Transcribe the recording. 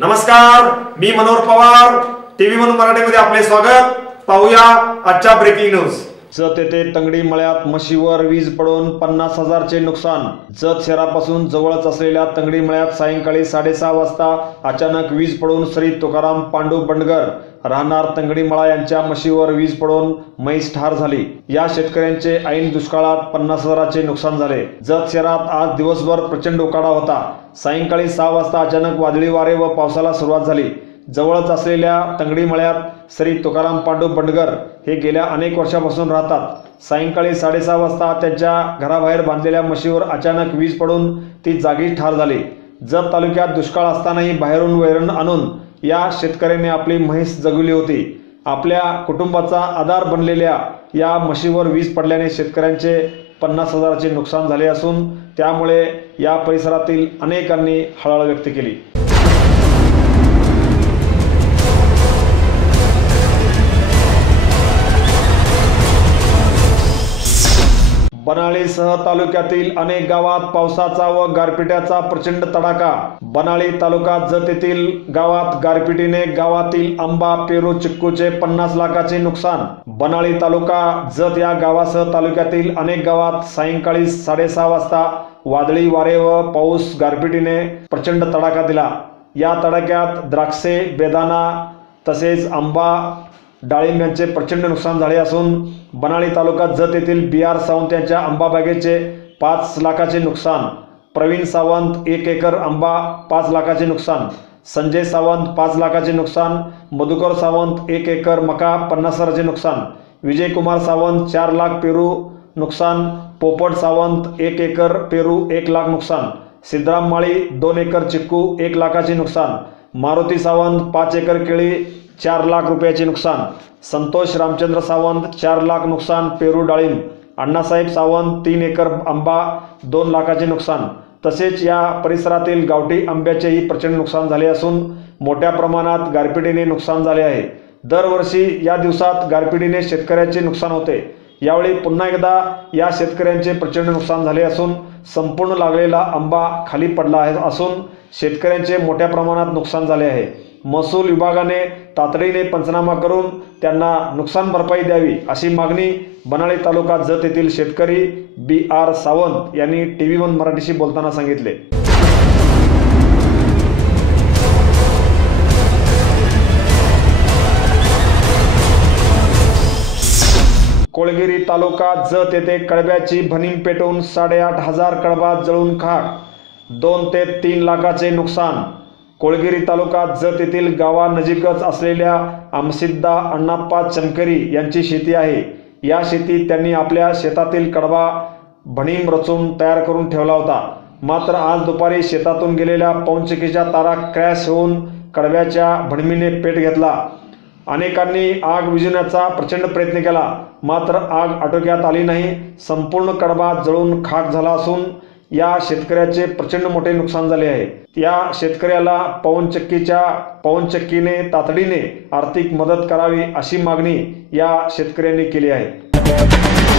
नमस्कार मी मनोहर पवार. टीव्ही म्हणून मराठीमध्ये आपले स्वागत. पाहूया आजच्या ब्रेकिंग न्यूज जत येथे तंगडी मळ्यात म्हशीवर वीज पडून पन्नास हजारचे नुकसान. जत शहरापासून जवळच असलेल्या तंगडी मळ्यात सायंकाळी साडेसहा वाजता अचानक वीज पडून श्री तुकाराम पांडू बंडगर राहणार तंगडी मळा यांच्या म्हशीवर वीज पडून म्हैस ठार झाली. या शेतकऱ्यांचे ऐन दुष्काळात पन्नास हजाराचे नुकसान झाले. जत शहरात आज दिवसभर प्रचंड उकाडा होता. सायंकाळी सहा वाजता अचानक वादळी वारे व पावसाला सुरुवात झाली. जवळच असलेल्या तंगडी मळ्यात श्री तुकाराम पांडू बंडगर हे गेल्या अनेक वर्षापासून राहतात. सायंकाळी साडेसहा वाजता त्यांच्या घराबाहेर बांधलेल्या म्हशीवर अचानक वीज पडून ती जागीच ठार झाली. जत तालुक्यात दुष्काळ असतानाही बाहेरून वैरण आणून या शेतकऱ्याने आपली म्हैस जगवली होती. आपल्या कुटुंबाचा आधार बनलेल्या या म्हशीवर वीज पडल्याने शेतकऱ्यांचे पन्नास हजाराचे नुकसान झाले असून त्यामुळे या परिसरातील अनेकांनी हळहळ व्यक्त केली. बनाळीसह तालुक्यातील अनेक गावात पावसाचा व गारपिट्याचा प्रचंड तडाखा. बनाळी तालुका जत येथील गावात गारपिटीने गावातील आंबा पेरू चिक्कूचे पन्नास लाखाचे नुकसान. बनाळी तालुका जत या गावासह तालुक्यातील अनेक गावात सायंकाळी साडेसहा वाजता वादळी वारे व पाऊस गारपिटीने प्रचंड तडाखा दिला. या तडाख्यात द्राक्षे बेदाना तसेच आंबा डाळिंब यांचे प्रचंड नुकसान झाले असून बनाळी तालुका जत येथील बी आर सावंत यांच्या आंबा बागेचे पाच लाखाचे नुकसान. प्रवीण सावंत एक एकर आंबा पाच लाखाचे नुकसान. संजय सावंत पाच लाखाचे नुकसान. मधुकर सावंत एक एकर मका पन्नास हजाराचे नुकसान. विजयकुमार सावंत चार लाख पेरू नुकसान. पोपट सावंत एक एकर पेरू एक लाख नुकसान. सिद्धराम माळी दोन एकर चिक्कू एक लाखाचे नुकसान. मारुती सावंत पाच एकर केळी चार लाख रुपयाचे नुकसान. संतोष रामचंद्र सावंत चार लाख नुकसान पेरू डाळिंब. अण्णासाहेब सावंत तीन एकर आंबा दोन लाखाचे नुकसान. तसेच या परिसरातील गावठी आंब्याचेही प्रचंड नुकसान झाले असून मोठ्या प्रमाणात गारपिटीने नुकसान झाले आहे. दरवर्षी या दिवसात गारपिटीने शेतकऱ्याचे नुकसान होते. यावेळी पुन्हा एकदा या शेतकऱ्यांचे प्रचंड नुकसान झाले असून संपूर्ण लागलेला आंबा खाली पडला आहे असून शेतकऱ्यांचे मोठ्या प्रमाणात नुकसान झाले आहे. महसूल विभागाने तातडीने पंचनामा करून त्यांना नुकसान भरपाई द्यावी अशी मागणी बनाळी तालुका जत येथील शेतकरी बी आर सावंत यांनी टी व्ही वन मराठीशी बोलताना सांगितले. कोळगिरी तालुका जत येथे कळब्याची भनीम पेटवून साडेआठ हजार कळबा जळून खाक दोन ते तीन लाखाचे नुकसान कोळगिरी तालुका जत येथील गावानजीकच असलेल्या आमसिद्दा अण्णाप्पा चमकरी यांची शेती आहे. या शेतीत त्यांनी आपल्या शेतातील कडवा भणीम रचून तयार करून ठेवला होता. मात्र आज दुपारी शेतातून गेलेल्या पवनचक्कीच्या तारा क्रॅश होऊन कडव्याच्या भणमीने पेट घेतला. अनेकांनी आग विझवण्याचा प्रचंड प्रयत्न केला. मात्र आग आटोक्यात आली नाही. संपूर्ण कडबा जळून खाक झाला असून या शेतकऱ्याचे प्रचंड मोठे नुकसान झाले आहे. या शेतकऱ्याला पवनचक्कीच्या पवनचक्कीने तातडीने आर्थिक मदत करावी अशी मागणी या शेतकऱ्यांनी केली आहे.